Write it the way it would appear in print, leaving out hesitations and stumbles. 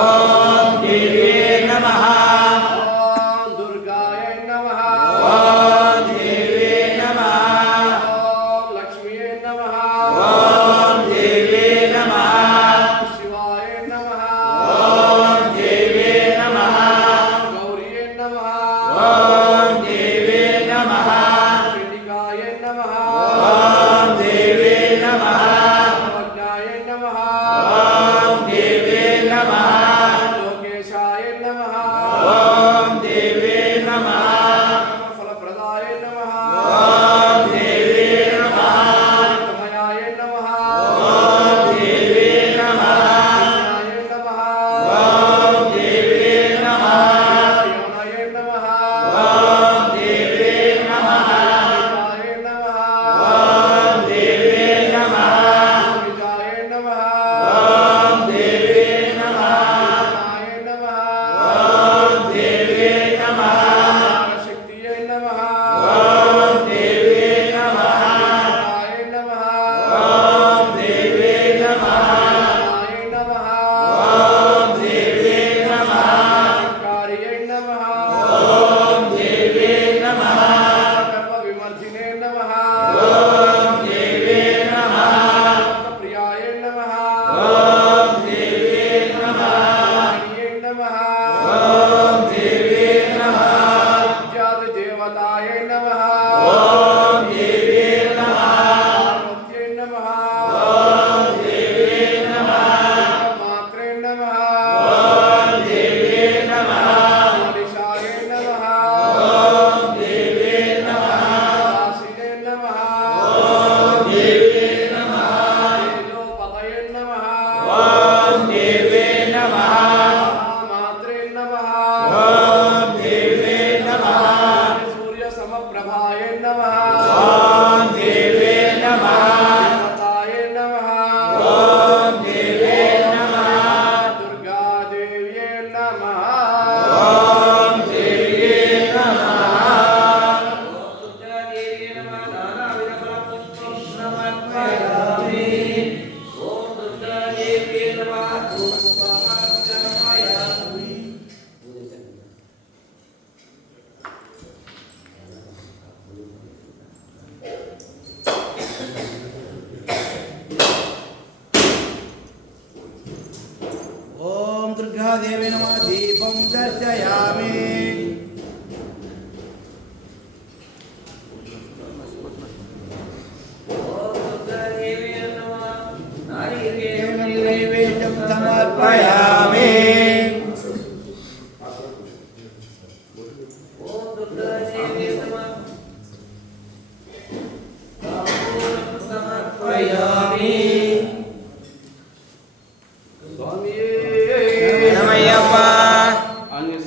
ओम देवी नमः ओम दुर्गाय नमः ओम देवी नमः ओम लक्ष्मी नमः ओम देवी नमः शिवाय नमः ओम देवी नमः गौरी नमः ओम देवी नमः चंडिकाय नमः ओम देवी नमः सर्वज्ञाय नमः ओम देवी नमः लोकेशाय नमः ओम देवी नमः फलप्रदाय नमः ओम देवी नमः तमयाय नमः ओम देवी नमः ज्ञानाय नमः ओम देवी नमः योनाय नमः ओम देवी नमः हिताय नमः ओम देवी नमः विजाय नमः ओम देवी नमः नाय नमः ओम देवी नमः शक्तिये नमः ओम देवी नमः नाय नमः ओम देवी नमः नाय नमः ओम देवी नमः कार्ये नमः ओम देवी नमः विमर्थिने नमः ओम देवी नमः प्रियाय नमः ओम देवी नमः वाणिये नमः ओम देवी नमः जात देवताय नमः ओम देवी नमः पार्वत्यै नमः ओम देवी नमः मात्रे नमः ओम देवी नमः मनीषाय नमः ओम देवी नमः दासिने नमः ओम देवी नमः तेजोपतये नमः ओम देवी नमः मात्रे नमः ओम देवी नमः सूर्य समप्रभाय नमः ओम देवी नमः देवताय नमः ओम देवी नमः दुर्गा देव्ये नमः ओम देवी नमः ओम दुर्गा देवी नमः दीपं दर्शयामि नैवेद्यं समर्पयामि समर्पयामि स्वामिये नमयप्पा आंगे